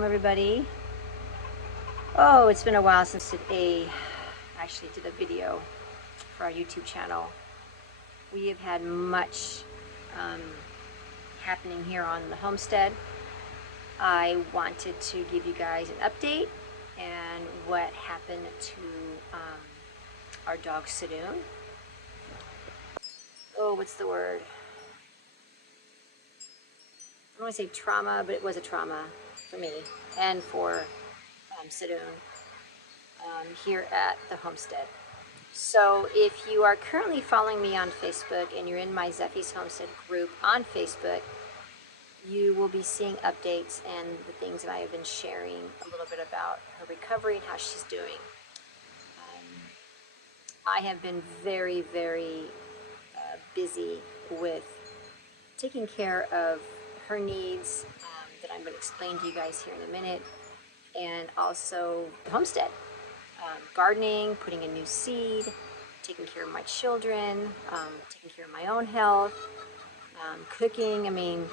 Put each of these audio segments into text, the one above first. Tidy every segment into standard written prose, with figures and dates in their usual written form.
Shalom, everybody. Oh, it's been a while since I actually did a video for our YouTube channel. We have had much happening here on the homestead. I wanted to give you guys an update and what happened to our dog Serun. Oh, what's the word? I don't want to say trauma, but it was a trauma for me and for Serun here at the homestead. So if you are currently following me on Facebook and you're in my Zeffie's Homestead group on Facebook, you will be seeing updates and the things that I have been sharing a little bit about her recovery and how she's doing. I have been very, very busy with taking care of her needs that I'm going to explain to you guys here in a minute, and also the homestead, gardening, putting in new seed, taking care of my children, taking care of my own health, cooking. I mean,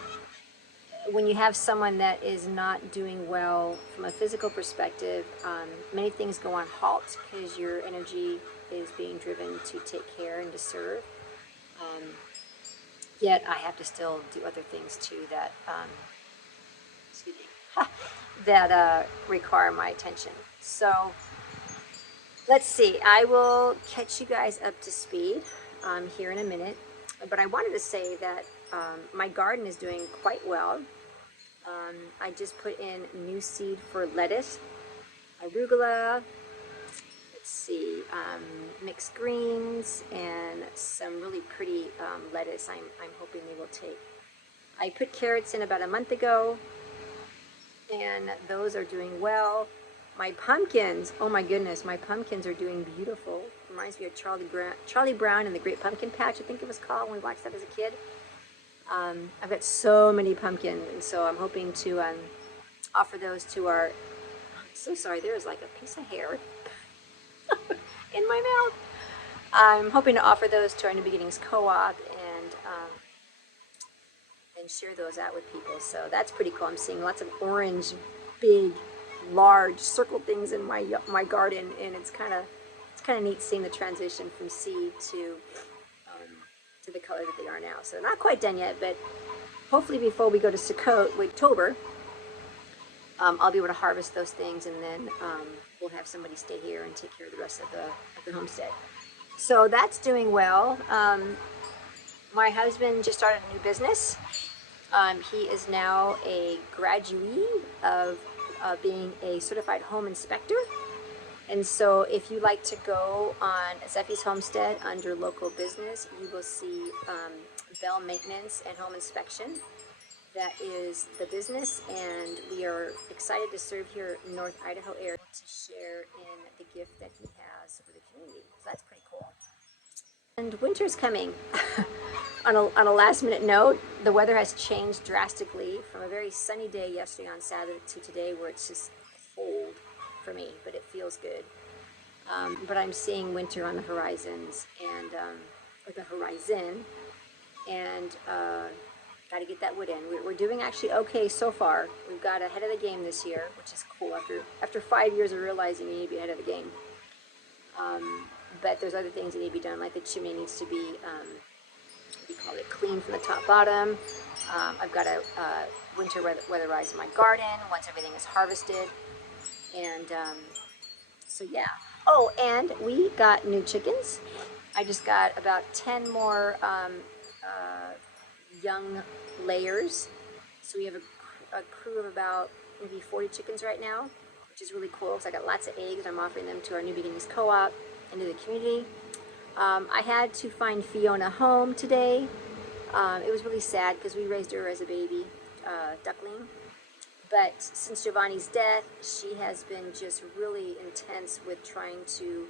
when you have someone that is not doing well from a physical perspective, many things go on halt because your energy is being driven to take care and to serve. Yet I have to still do other things too that that require my attention. So let's see. I will catch you guys up to speed here in a minute. But I wanted to say that my garden is doing quite well. I just put in new seed for lettuce, arugula, mixed greens, and some really pretty lettuce I'm hoping they will take. I put carrots in about a month ago, and those are doing well. My pumpkins, oh my goodness, my pumpkins are doing beautiful. Reminds me of Charlie Brown and the Great Pumpkin Patch, I think it was called, when we watched that as a kid. I've got so many pumpkins, and so I'm hoping to offer those to our, I'm so sorry, there's like a piece of hair in my mouth. I'm hoping to offer those to our New Beginnings co-op and share those out with people. So that's pretty cool. I'm seeing lots of orange, big, large circle things in my garden, and it's kind of neat seeing the transition from seed to the color that they are now. So not quite done yet, but hopefully before we go to Sukkot, October, I'll be able to harvest those things, and then we'll have somebody stay here and take care of the rest of the homestead. So that's doing well. My husband just started a new business. He is now a graduate of being a certified home inspector. And so if you like to go on Zeffie's Homestead under local business, you will see Bell Maintenance and Home Inspection. That is the business, and we are excited to serve here in North Idaho area to share in the gift that he has for the community. So that's pretty cool. And winter's coming. On a last minute note, the weather has changed drastically from a very sunny day yesterday on Saturday to today, where it's just cold for me, but it feels good. But I'm seeing winter on the horizons, and or the horizon, and got to get that wood in. We're doing actually okay so far. We've got ahead of the game this year, which is cool after 5 years of realizing you need to be ahead of the game. But there's other things that need to be done, like the chimney needs to be, we call it clean from the top bottom. I've got to winter weatherize my garden once everything is harvested. And so yeah. Oh, and we got new chickens. I just got about 10 more young layers. So we have a crew of about maybe 40 chickens right now, which is really cool because I got lots of eggs. I'm offering them to our New Beginnings co-op and to the community. I had to find Fiona a home today. It was really sad because we raised her as a baby duckling. But since Giovanni's death, she has been just really intense with trying to,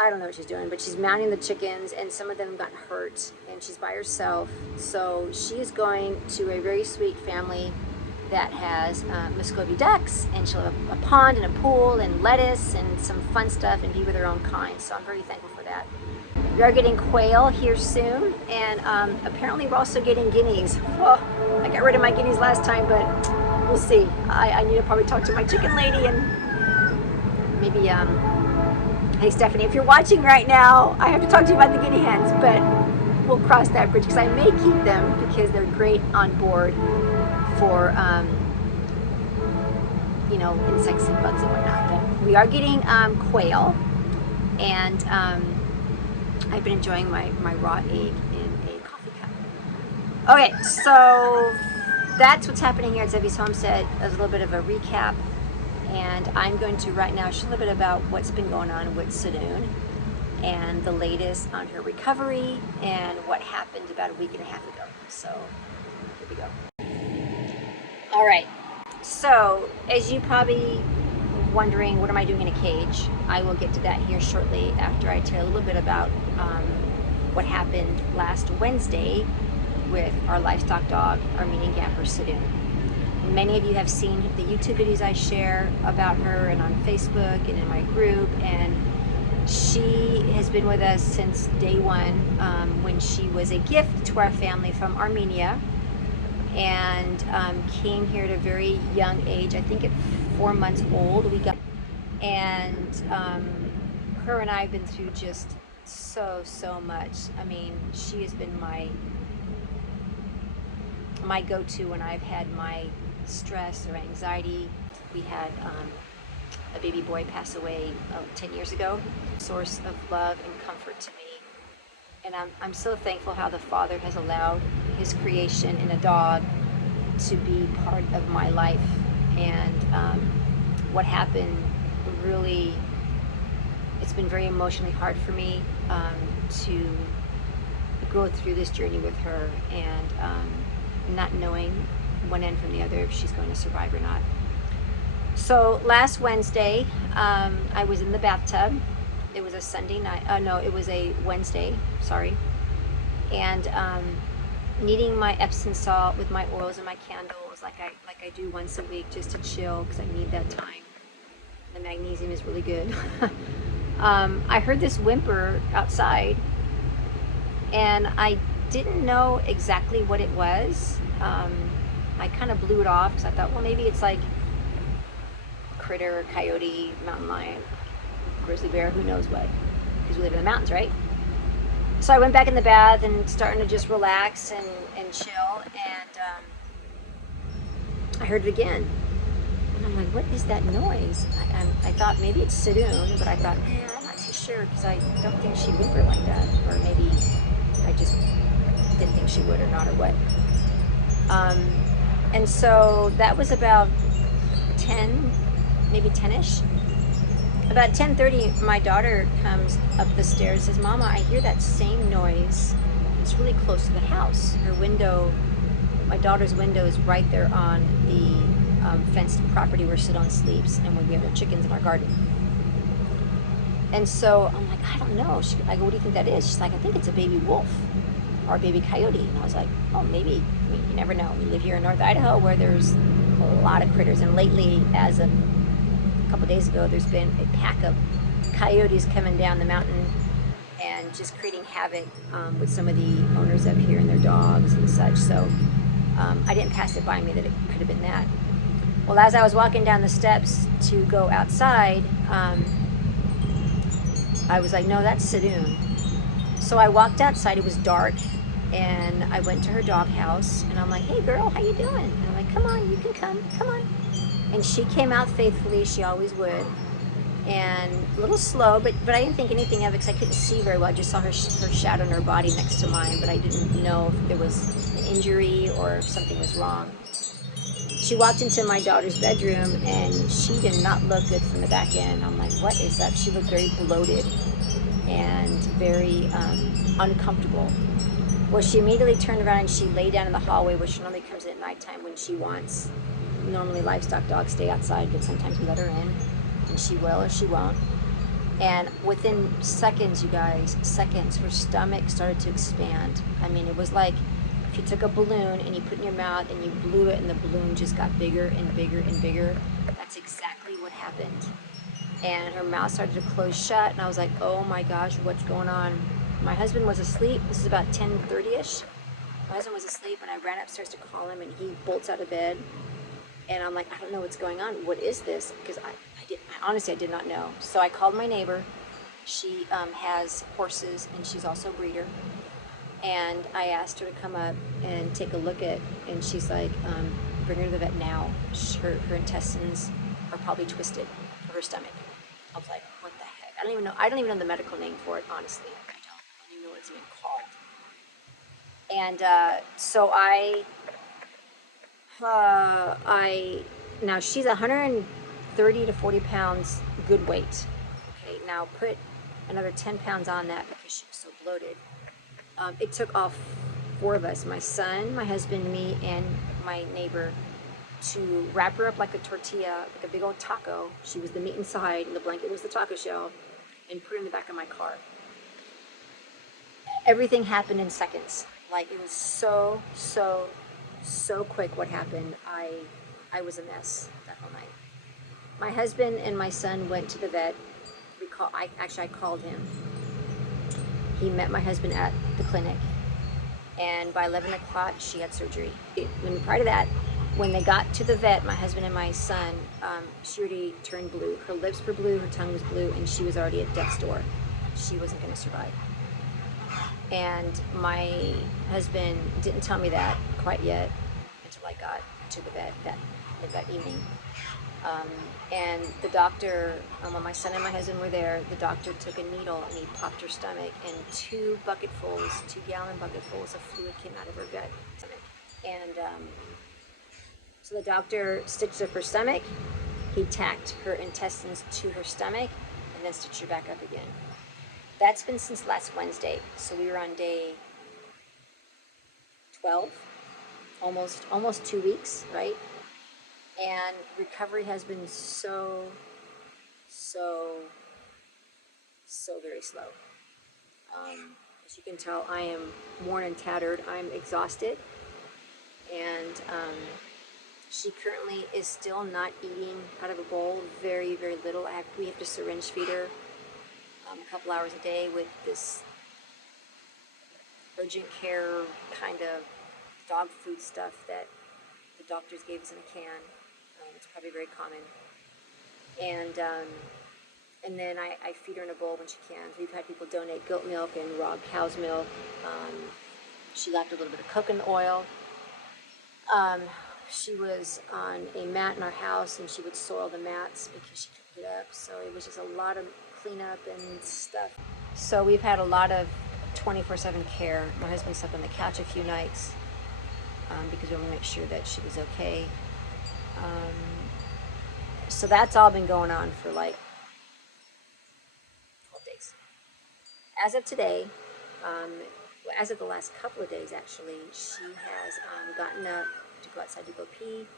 I don't know what she's doing, but she's mounting the chickens, and some of them got hurt, and she's by herself. So she is going to a very sweet family that has Muscovy ducks, and she'll have a pond and a pool and lettuce and some fun stuff and be with her own kind. So I'm very thankful for that. We are getting quail here soon, and apparently we're also getting guineas. Oh, I got rid of my guineas last time, but we'll see. I need to probably talk to my chicken lady and maybe, hey Stephanie, if you're watching right now, I have to talk to you about the guinea hens, but we'll cross that bridge because I may keep them because they're great on board for, you know, insects and bugs and whatnot. But we are getting quail, and I've been enjoying my raw egg in a coffee cup. Okay, so that's what's happening here at Zevi's Homestead. As a little bit of a recap, and I'm going to right now share a little bit about what's been going on with Serun and the latest on her recovery and what happened about a week and a half ago. So here we go. All right, so as you probably wondering, what am I doing in a cage? I will get to that here shortly after I tell a little bit about what happened last Wednesday with our livestock dog, Armenian Gamper Serun. Many of you have seen the YouTube videos I share about her and on Facebook and in my group, and she has been with us since day one, when she was a gift to our family from Armenia, and came here at a very young age. I think at 4 months old we got, and her and I have been through just so much. I mean, she has been my go-to when I've had my stress or anxiety. We had a baby boy pass away 10 years ago, source of love and comfort to me. And I'm so thankful how the Father has allowed his creation in a dog to be part of my life. And what happened really, it's been very emotionally hard for me to go through this journey with her, and not knowing one end from the other if she's going to survive or not. So last Wednesday, I was in the bathtub. It was a Sunday night. No, it was a Wednesday. Sorry. And needing my Epsom salt with my oils and my candles, like I do once a week, just to chill because I need that time. The magnesium is really good. I heard this whimper outside, and I didn't know exactly what it was. I kind of blew it off because I thought, well, maybe it's like critter, coyote, mountain lion, grizzly bear, who knows what, because we live in the mountains, right? So I went back in the bath and starting to just relax and chill, and I heard it again. And I'm like, what is that noise? I thought maybe it's Serun, but I thought, I'm not too sure because I don't think she whimpered like that. Or maybe I just didn't think she would or not or what. And so that was about 10, maybe 10-ish. About 10:30, my daughter comes up the stairs and says, Mama, I hear that same noise. It's really close to the house. Her window, my daughter's window is right there on the fenced property where Serun sleeps and when we have our chickens in our garden. And so I'm like, I don't know. I go, what do you think that is? She's like, I think it's a baby wolf or a baby coyote. And I was like, oh, maybe. I mean, you never know. We live here in North Idaho where there's a lot of critters. And lately, as a couple of days ago, there's been a pack of coyotes coming down the mountain and just creating havoc with some of the owners up here and their dogs and such. So I didn't pass it by me that it could have been that. Well, as I was walking down the steps to go outside, I was like, no, that's Serun. So I walked outside. It was dark, and I went to her dog house, and I'm like, hey, girl, how you doing? And I'm like, come on, you can come on. And she came out faithfully. She always would. And a little slow, but I didn't think anything of it because I couldn't see very well. I just saw her shadow in her body next to mine, but I didn't know if there was an injury or if something was wrong. She walked into my daughter's bedroom, and she did not look good from the back end. I'm like, what is up? She looked very bloated and very uncomfortable. Well, she immediately turned around and she lay down in the hallway, where she normally comes in at nighttime when she wants. Normally livestock dogs stay outside, but sometimes we let her in, and she will or she won't. And within seconds, you guys, her stomach started to expand. I mean, it was like if you took a balloon and you put it in your mouth and you blew it, and the balloon just got bigger and bigger and bigger. That's exactly what happened. And her mouth started to close shut, and I was like, oh my gosh, what's going on? My husband was asleep. This is about 10:30-ish. My husband was asleep, and I ran upstairs to call him, and he bolts out of bed. And I'm like, I don't know what's going on. What is this? Because honestly, I did not know. So I called my neighbor. She has horses, and she's also a breeder. And I asked her to come up and take a look at, and she's like, bring her to the vet now. Her intestines are probably twisted for her stomach. I was like, what the heck? I don't even know the medical name for it, honestly. I don't even know what it's even called. And so now she's 130 to 40 pounds, good weight. Okay, now put another 10 pounds on that because she was so bloated. It took all four of us, my son, my husband, me, and my neighbor, to wrap her up like a tortilla, like a big old taco. She was the meat inside, and the blanket was the taco shell, and put her in the back of my car. Everything happened in seconds. Like, it was so quick what happened. I was a mess that whole night. My husband and my son went to the vet. I called him. He met my husband at the clinic, and by 11 o'clock, she had surgery. And prior to that, when they got to the vet, my husband and my son, she already turned blue. Her lips were blue, her tongue was blue, and she was already at death's door. She wasn't going to survive. And my husband didn't tell me that quite yet until I got to the vet that evening. And the doctor, when my son and my husband were there, the doctor took a needle and he popped her stomach, and 2-gallon bucketfuls of fluid came out of her gut stomach. And so the doctor stitched up her stomach, he tacked her intestines to her stomach, and then stitched her back up again. That's been since last Wednesday, so we were on day 12, almost 2 weeks, right? And recovery has been so very slow. As you can tell, I am worn and tattered. I'm exhausted, and she currently is still not eating out of a bowl. Very little. We have to syringe feed her a couple hours a day with this urgent care kind of dog food stuff that the doctors gave us in a can. It's probably very common. And then I feed her in a bowl when she can. We've had people donate goat milk and raw cow's milk. She lacked a little bit of coconut oil. She was on a mat in our house, and she would soil the mats because she couldn't get up. So it was just a lot of cleanup and stuff. So we've had a lot of 24/7 care. My husband slept on the couch a few nights because we want to make sure that she was okay. So that's all been going on for like 12 days. As of today, as of the last couple of days actually, she has gotten up to go outside to go pee.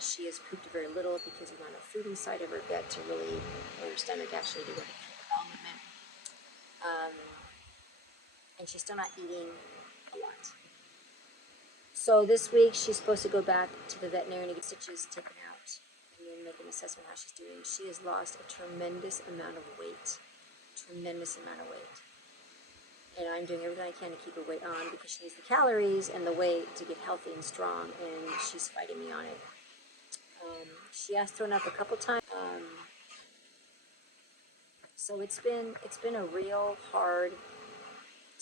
She has pooped very little because there's not enough food inside of her gut to really, or her stomach actually, to really keep bowel movement. And she's still not eating a lot. So this week she's supposed to go back to the veterinarian to get stitches taken out and then make an assessment how she's doing. She has lost a tremendous amount of weight. And I'm doing everything I can to keep her weight on because she needs the calories and the weight to get healthy and strong, and she's fighting me on it. She has thrown up a couple times. So it's been a real hard,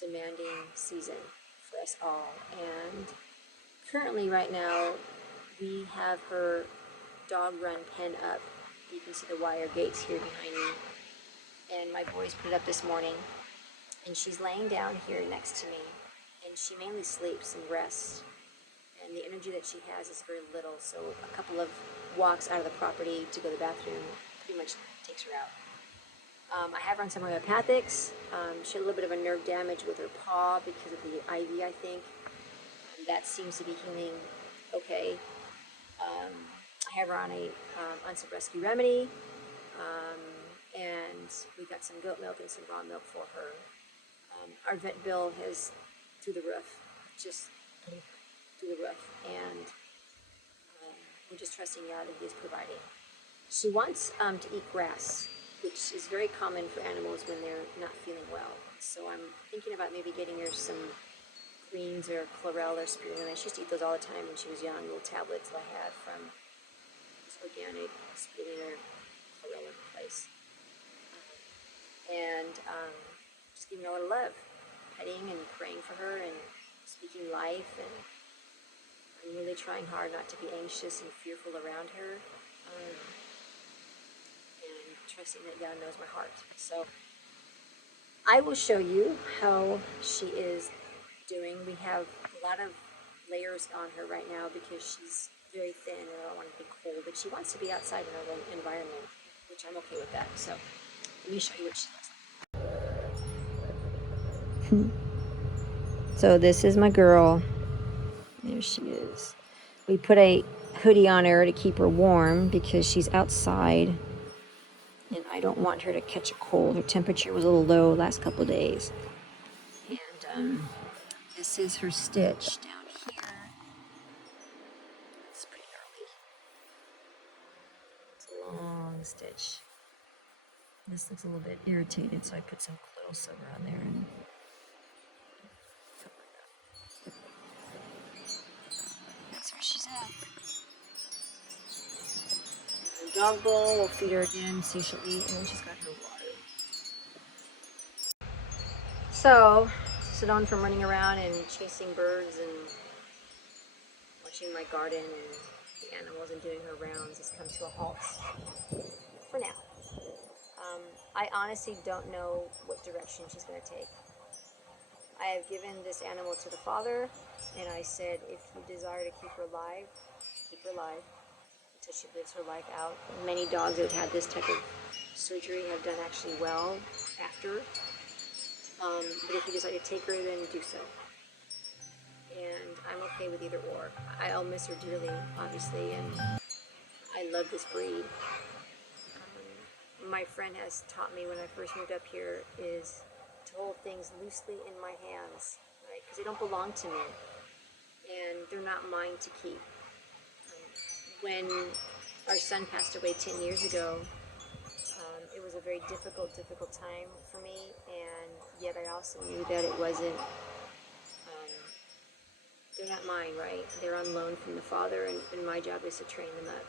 demanding season for us all. And currently right now, we have her dog run pen up. You can see the wire gates here behind me. And my boys put it up this morning. And she's laying down here next to me. And she mainly sleeps and rests. And the energy that she has is very little. So a couple of walks out of the property to go to the bathroom pretty much takes her out. I have her on some homeopathics. She had a little bit of a nerve damage with her paw because of the IV, I think. That seems to be healing okay. I have her on some rescue remedy, and we got some goat milk and some raw milk for her. Our vet bill is through the roof, just through the roof, and we're just trusting God that He is providing. She wants to eat grass, which is very common for animals when they're not feeling well. So I'm thinking about maybe getting her some greens or chlorella or spirulina. She used to eat those all the time when she was young, little tablets that I had from this organic spirulina chlorella place. And just giving her a lot of love, petting and praying for her and speaking life, and I'm really trying hard not to be anxious and fearful around her, and trusting that God knows my heart. So I will show you how she is doing. We have a lot of layers on her right now because she's very thin and I don't want to be cold, but she wants to be outside in her own environment, which I'm okay with that. So let me show you what she looks like. So this is my girl. There she is. We put a hoodie on her to keep her warm because she's outside and I don't want her to catch a cold. Her temperature was a little low last couple of days. And this is her stitch down here. It's pretty early. It's a long stitch. This looks a little bit irritated, so I put some colloidal silver on there and that's where she's at. Her dog bowl, we'll feed her again, see if she'll eat, and then she's got her water. So, Serun from running around and chasing birds and watching my garden and the animals and doing her rounds has come to a halt for now. I honestly don't know what direction she's going to take. I have given this animal to the father, and I said, if you desire to keep her alive until she lives her life out. Many dogs that have had this type of surgery have done actually well after. But if you decide to take her, then do so. And I'm okay with either or. I'll miss her dearly, obviously, and I love this breed. My friend has taught me when I first moved up here is to hold things loosely in my hands, right? Because they don't belong to me, and they're not mine to keep. When our son passed away 10 years ago, it was a very difficult time for me, and yet I also knew that it wasn't, they're not mine, right? They're on loan from the father, and my job is to train them up.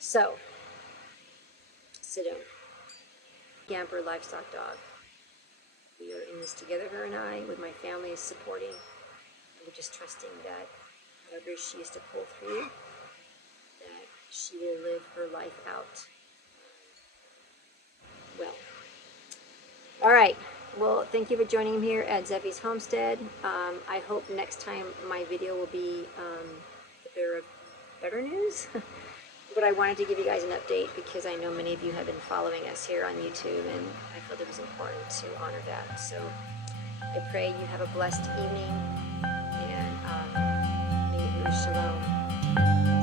So, Serun, Gamper livestock dog. We are in this together, her and I, with my family is supporting, and we're just trusting that however she is to pull through, that she will live her life out well. All right. Well, thank you for joining me here at Zeffie's Homestead. I hope next time my video will be the bearer of better news. But I wanted to give you guys an update because I know many of you have been following us here on YouTube, and I felt it was important to honor that. So I pray you have a blessed evening, and may it be shalom.